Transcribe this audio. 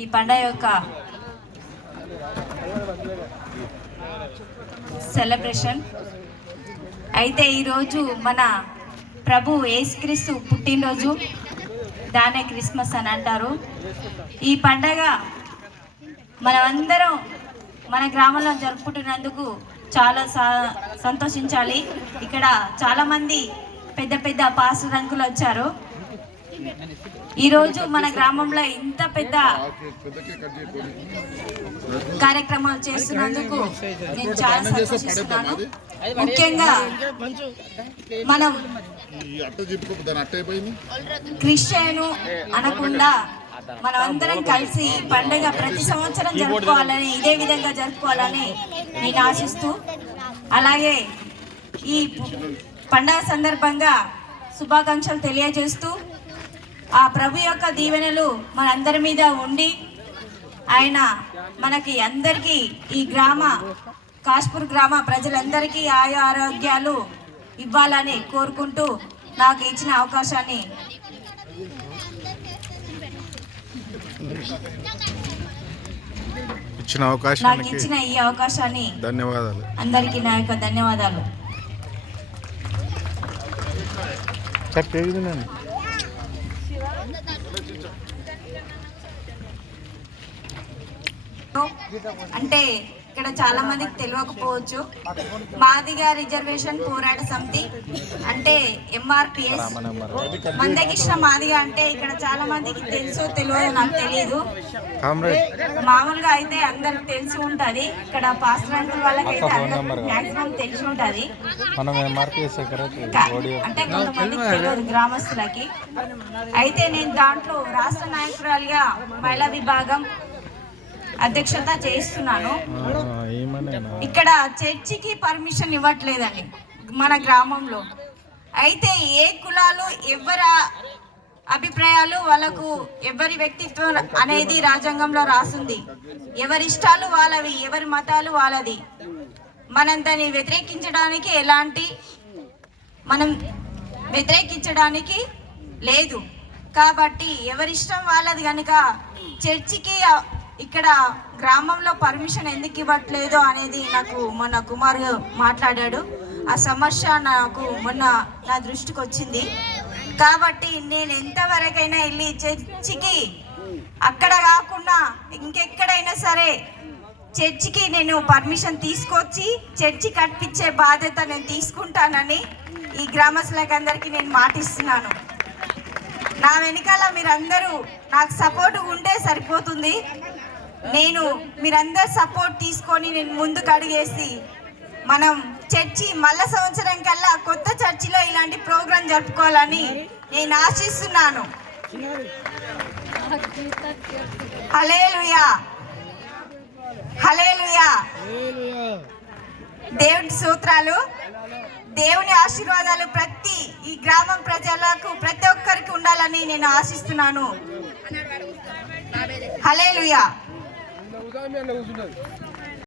ఈ పండగ యొక్క సెలబ్రేషన్. అయితే ఈరోజు మన ప్రభు యేసుక్రీస్తు పుట్టినరోజు, దానే క్రిస్మస్ అని అంటారు. ఈ పండగ మనమందరం మన గ్రామంలో జరుపుకుంటున్నందుకు చాలా సంతోషించాలి. ఇక్కడ చాలామంది పెద్ద పెద్ద పాస్టర్ అంకులు వచ్చారు. ఈరోజు మన గ్రామంలో ఇంత పెద్ద కార్యక్రమాలు చేస్తున్నందుకు నేను చాలా సంతోషిస్తున్నాను. ముఖ్యంగా మనం క్రిస్టియన్ అనకుండా మనం అందరం కలిసి పండుగ ప్రతి సంవత్సరం జరుపుకోవాలని, ఇదే విధంగా జరుపుకోవాలని నేను ఆశిస్తూ, అలాగే ఈ పండుగ సందర్భంగా శుభాకాంక్షలు తెలియజేస్తూ, ఆ ప్రభు యొక్క దీవెనలు మనందరి మీద ఉండి ఆయన మనకి అందరికీ ఈ కాష్పూర్ గ్రామ ప్రజలందరికీ ఆయు ఆరోగ్యాలు ఇవ్వాలని కోరుకుంటూ నాకు ఇచ్చిన అవకాశాన్ని ఈ అవకాశాన్ని ధన్యవాదాలు. అందరికీ నా యొక్క ధన్యవాదాలు. అంటే ఇక్కడ చాలా మందికి తెలియకపోవచ్చు, మాదిగా రిజర్వేషన్ పోరాట సమితి అంటే MRPS, మందగిష్ట మాదిగా అంటే ఇక్కడ చాలా మందికి తెలుసో తెలియదో నాకు తెలియదు. మామూలుగా అయితే అందరికి తెలిసి ఉంటది, ఇక్కడ పాస్టర్ అంకుల్ వాళ్ళకైతే మ్యాక్సిమం తెలిసి ఉంటది, అంటే కొంతమందికి తెలియదు గ్రామస్తులకి. అయితే నేను దాంట్లో రాష్ట్ర నాయకురాలిగా మహిళా విభాగం అధ్యక్షత చేస్తున్నాను. ఇక్కడ చర్చికి పర్మిషన్ ఇవ్వట్లేదండి మన గ్రామంలో. అయితే ఏ కులాలు ఎవరి అభిప్రాయాలు వాళ్ళకు, ఎవరి వ్యక్తిత్వం అనేది రాజ్యాంగంలో రాసింది. ఎవరి ఇష్టాలు వాళ్ళవి, ఎవరి మతాలు వాళ్ళది. మనం దాన్ని వ్యతిరేకించడానికి లేదు. కాబట్టి ఎవరిష్టం వాళ్ళది కనుక చర్చికి ఇక్కడ గ్రామంలో పర్మిషన్ ఎందుకు ఇవ్వట్లేదు అనేది నాకు మొన్న కుమార్ మాట్లాడాడు. ఆ సమస్య నాకు మొన్న నా దృష్టికి వచ్చింది. కాబట్టి నేను ఎంతవరకైనా వెళ్ళి చర్చికి, అక్కడ కాకుండా ఇంకెక్కడైనా సరే చర్చికి నేను పర్మిషన్ తీసుకొచ్చి చర్చి కట్టించే బాధ్యత నేను తీసుకుంటానని ఈ గ్రామస్తులకు అందరికీ నేను మాటిస్తున్నాను. నా వెనకాల మీరందరూ నాకు సపోర్ట్ ఉంటే సరిపోతుంది. మీరందరూ సపోర్ట్ తీసుకొని నేను ముందుకు అడిగేసి మనం చర్చి మళ్ళా సంవత్సరం కల్లా కొత్త చర్చిలో ఇలాంటి ప్రోగ్రాం జరుపుకోవాలని నేను ఆశిస్తున్నాను. హల్లెలూయా, హల్లెలూయా. దేవుని స్తోత్రాలు, దేవుని ఆశీర్వాదాలు ఈ గ్రామం ప్రజలకు ప్రతి ఒక్కరికి ఉండాలని నేను ఆశిస్తున్నాను. హల్లెలూయా.